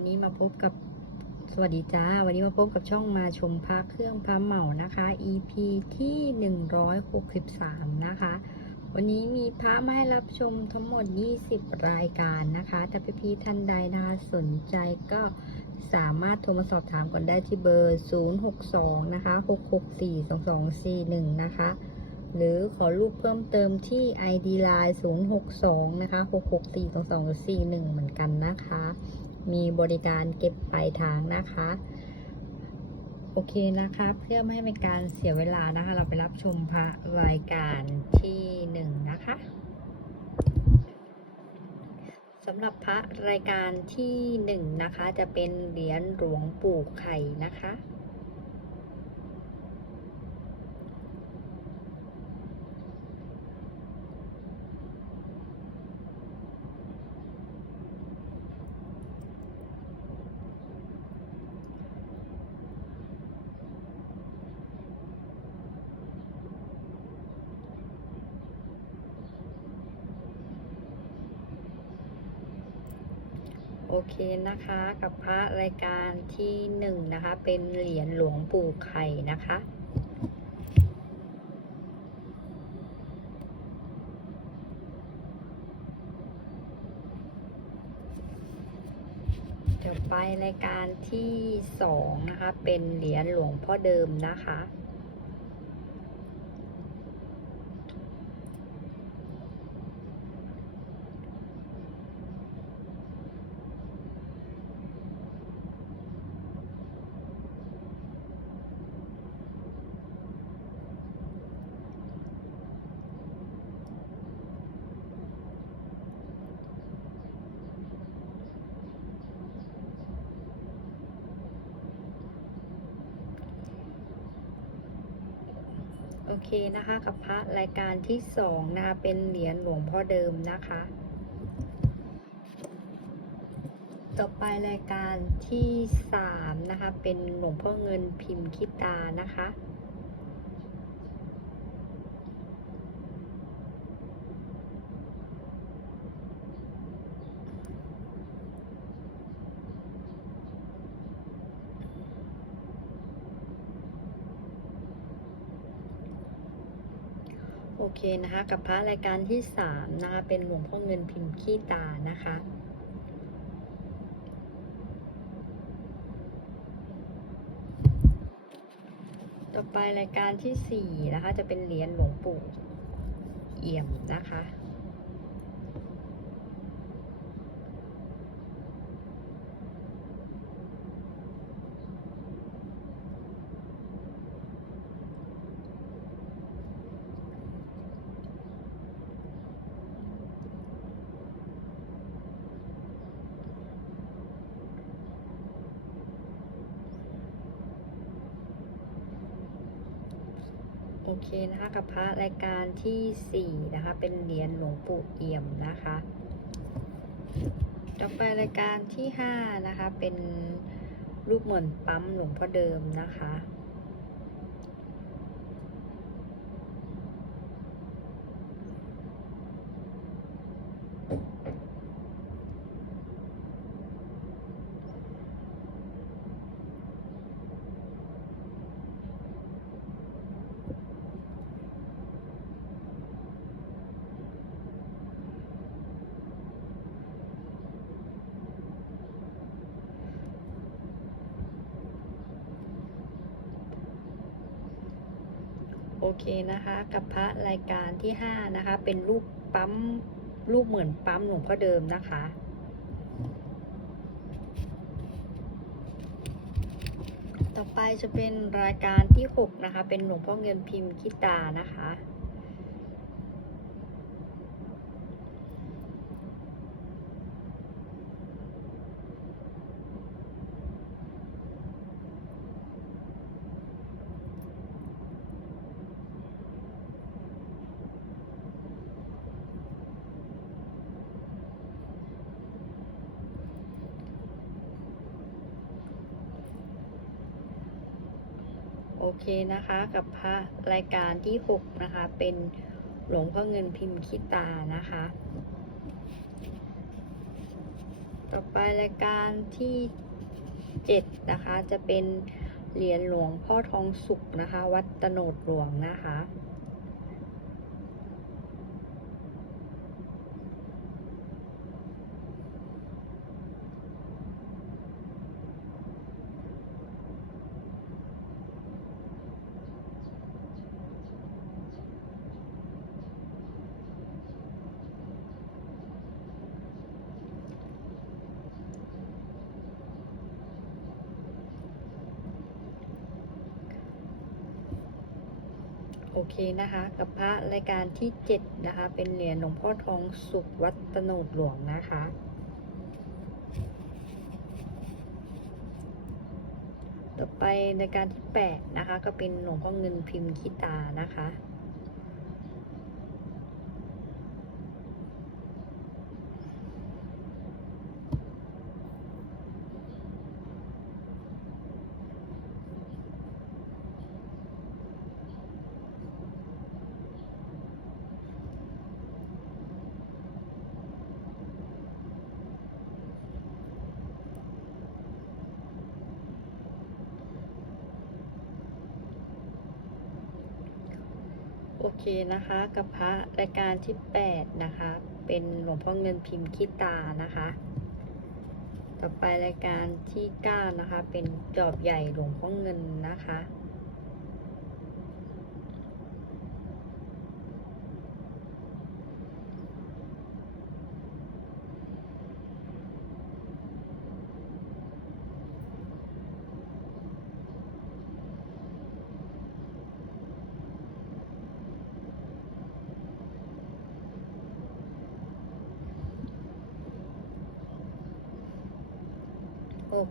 วันนี้มาพบกับสวัสดีจ้า วันนี้มาพบกับช่องมาชมพระเครื่องพระเหมานะคะ EP ที่ 163 นะคะ วันนี้มีพระมาให้รับชมทั้งหมด 20 รายการนะคะถ้าพี่ๆท่านใดนะคะสนใจก็สามารถโทรมาสอบถามกันได้ที่เบอร์ 062 นะคะ 6642241 นะคะ หรือขอรูปเพิ่มเติมที่ ID Line 062 นะคะ 6642241 เหมือนกันนะคะ มีบริการเก็บปลายทางนะคะ โอเคนะคะ เพื่อไม่ให้เป็นการเสียเวลานะคะ เราไปรับชมพระรายการที่หนึ่งนะคะสำหรับพระรายการที่หนึ่งนะคะ จะเป็นเหรียญหลวงปู่ไข่นะคะ เคนะคะกับพระรายการที่หนึ่งนะคะ เป็นเหรียญหลวงปู่ไข่นะคะเดี๋ยวไปรายการที่สองนะคะ เป็นเหรียญหลวงพ่อเดิมนะคะ โอ เคนะคะกับพระรายการที่สองนะคะเป็นเหรียญหลวงพ่อเดิมนะคะ ต่อไปรายการที่สามนะคะเป็นหลวงพ่อเงินพิมพ์คิตานะคะ โอเคนะคะ กับพระรายการที่สามนะคะเป็นหลวงพ่อเงินพิมพ์ขี้ตานะคะ ต่อไปรายการที่สี่นะคะ จะเป็นเหรียญหลวงปู่เอี่ยมนะคะ โอ เคนะคะกับพระรายการที่สี่นะคะ เป็นเหรียญหลวงปู่เอี่ยมนะคะ ต่อไปรายการที่ห้านะคะ เป็นรูปเหมือนปั๊มหลวงพ่อเดิมนะคะ เคนะคะ กับพระรายการที่ห้านะคะ เป็นรูปปั๊มรูปเหมือนปั๊มหลวงพ่อเดิมนะคะต่อไปจะเป็นรายการที่หกนะคะ เป็นหลวงพ่อเงินพิมพ์คิตานะคะ โอ เคนะคะกับพระรายการที่ 6 นะคะ เป็นหลวงพ่อเงินพิมพ์คิตานะคะ ต่อไปรายการที่เจ็ดนะคะ จะเป็นเหรียญหลวงพ่อทองสุกนะคะ วัดตโนดหลวงนะคะ เคนะคะ กับพระรายการที่ 7 นะคะ เป็นเหรียญหลวงพ่อทองสุขวัตโนดหลวงนะคะ ต่อไปรายการที่ 8 นะคะ ก็เป็นหลวงพ่อเงินพิมพ์ขีตานะคะ เคนะคะกับพระรายการที่ 8 นะคะ เป็นหลวงพ่อเงินพิมพ์ขี้ตานะคะ ต่อไปรายการที่ 9 นะคะ เป็นจอบใหญ่หลวงพ่อเงินนะคะ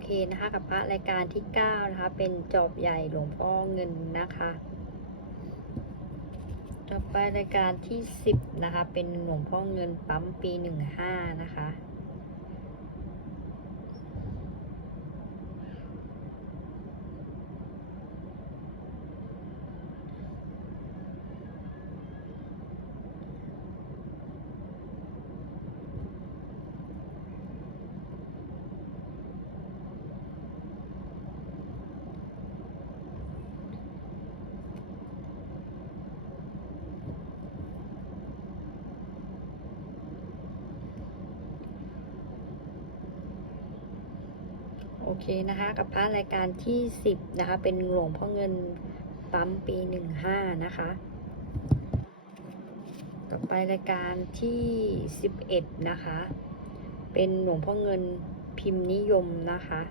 เคนะคะกับพระรายการที่ 9 นะคะ เป็นจอบใหญ่หลวงพ่อเงินนะคะ ต่อไปรายการที่ 10 นะคะ เป็นหลวงพ่อเงินปั๊มปี 15 นะคะ เคนะคะ กับพระรายการที่ 10 นะคะ เป็นหลวงพ่อเงินปั๊มปี 15 นะคะ ต่อไปรายการที่ 11 นะคะ เป็นหลวงพ่อเงินพิมพ์นิยมนะคะ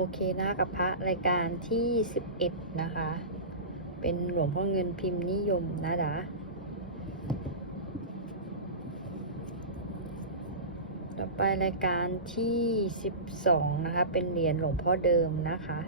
โอเคนะกับพระรายการที่ 11 นะคะ เป็นหลวงพ่อเงินพิมพ์นิยมนะจ๊ะต่อไปรายการที่ 12 นะคะ เป็นเหรียญหลวงพ่อเดิมนะคะ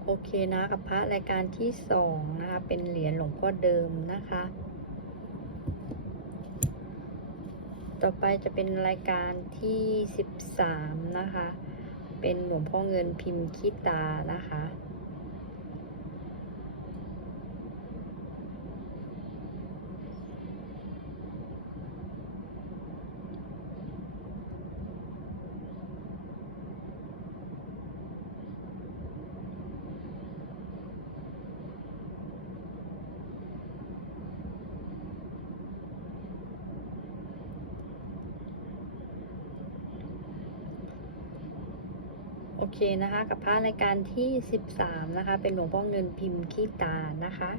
โอเคนะกับพระรายการที่สองนะคะ เป็นเหรียญหลวงพ่อเดิมนะคะ ต่อไปจะเป็นรายการที่สิบสามนะคะ เป็นหลวงพ่อเงินพิมพ์ขี้ตานะคะ โเคนะคะ กับพระรายการที่ 13 นะคะ เป็นหลวงพ่อเงินพิมพ์ขี้ตานะคะ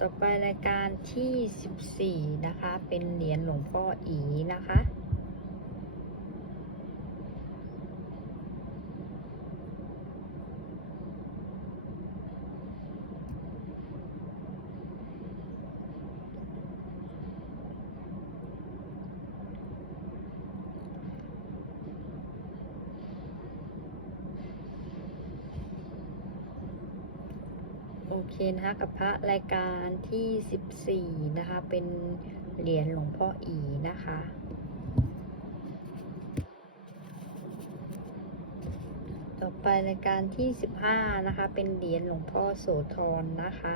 ต่อไปรายการที่ 14 นะคะ เป็นเหรียญหลวงพ่ออีนะคะ โอเคนะคะกับพระรายการที่ 14 นะคะ เป็นเหรียญหลวงพ่ออีนะคะ ต่อไปรายการที่ 15 นะคะ เป็นเหรียญหลวงพ่อโสธรนะคะ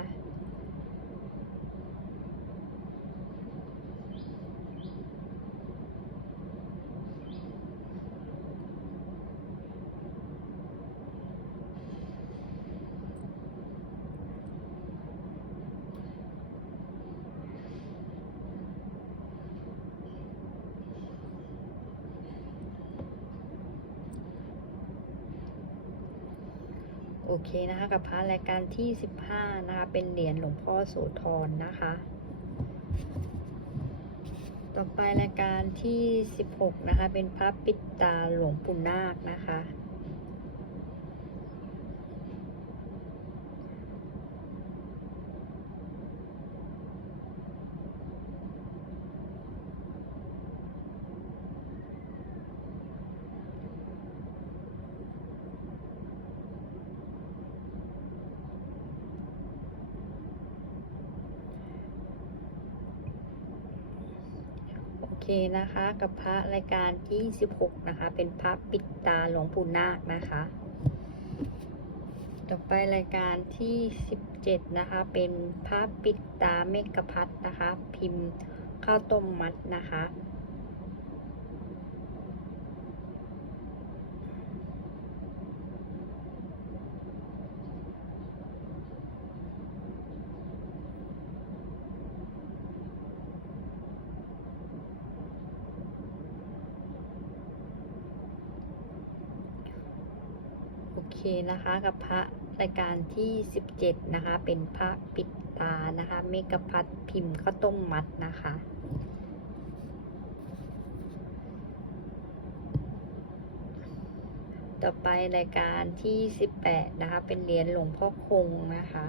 โอเคนะคะกับพระรายการที่ 15 นะคะ เป็นเหรียญหลวงพ่อโสธรนะคะ ต่อไปรายการที่ 16 นะคะ เป็นพระปิดตาหลวงปู่นาคนะคะ โอเค นะคะ กับพระรายการที่16นะคะ เป็นพระปิดตาหลวงปู่นาคนะคะ ต่อไปรายการที่ 17 นะคะ เป็นพระปิดตาเมกพัทนะคะ พิมพ์ข้าวต้มมัดนะคะ โอ เคนะคะกับพระรายการที่ 17 นะคะ เป็นพระปิดตานะคะ เมกพัดพิมพ์ข้าวต้มมัดนะคะ ต่อไปรายการที่ 18 นะคะ เป็นเหรียญหลวงพ่อคงนะคะ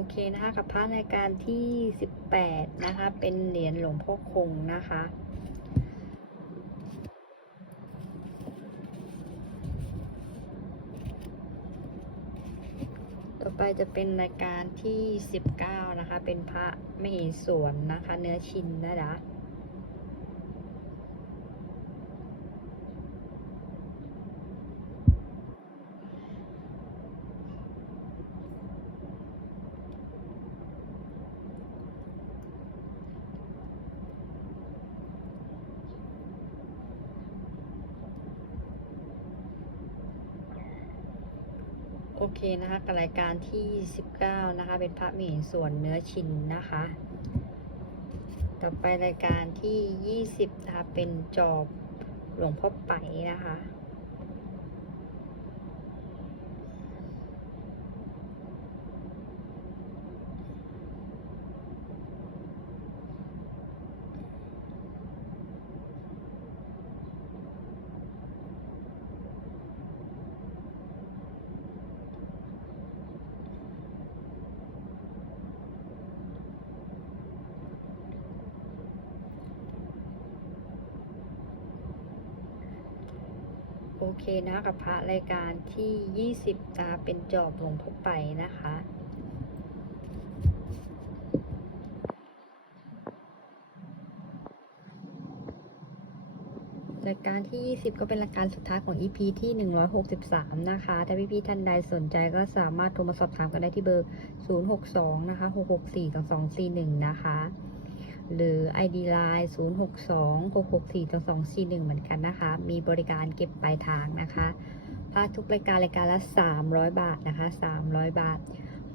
โอเคนะคะกับพระรายการที่ 18 นะคะ เป็นเหรียญหลวงพ่อคงนะคะ ต่อไปจะเป็นรายการที่ 19 นะคะ เป็นพระมเหสวนนะคะ เนื้อชินนะจ๊ะ โอเคนะคะกับรายการที่ 19 นะคะ เป็นพระมเหสวนเนื้อชินนะคะ ต่อไปรายการที่ 20 นะคะ เป็นจอบหลวงพ่อไปนะคะ โอเคนะกับพระรายการที่ 20 ตาเป็นจอบหลวงพ่อไปนะคะ รายการที่ 20 ก็เป็นรายการสุดท้ายของ EP ที่ 163 นะคะ ถ้าพี่ๆท่านใดสนใจก็สามารถโทรมาสอบถามกันได้ที่เบอร์ 062 นะคะ 664 2241 นะคะ หรือ ID Line 062 664 2241 เหมือนกันนะคะ มีบริการเก็บปลายทางนะคะพาทุกรายการรายการละ 300 บาทนะคะ 300 บาท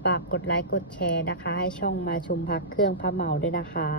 ฝากกดไลค์กดแชร์นะคะ ให้ช่องมาชุมพักเครื่องพระเหมาด้วยนะคะ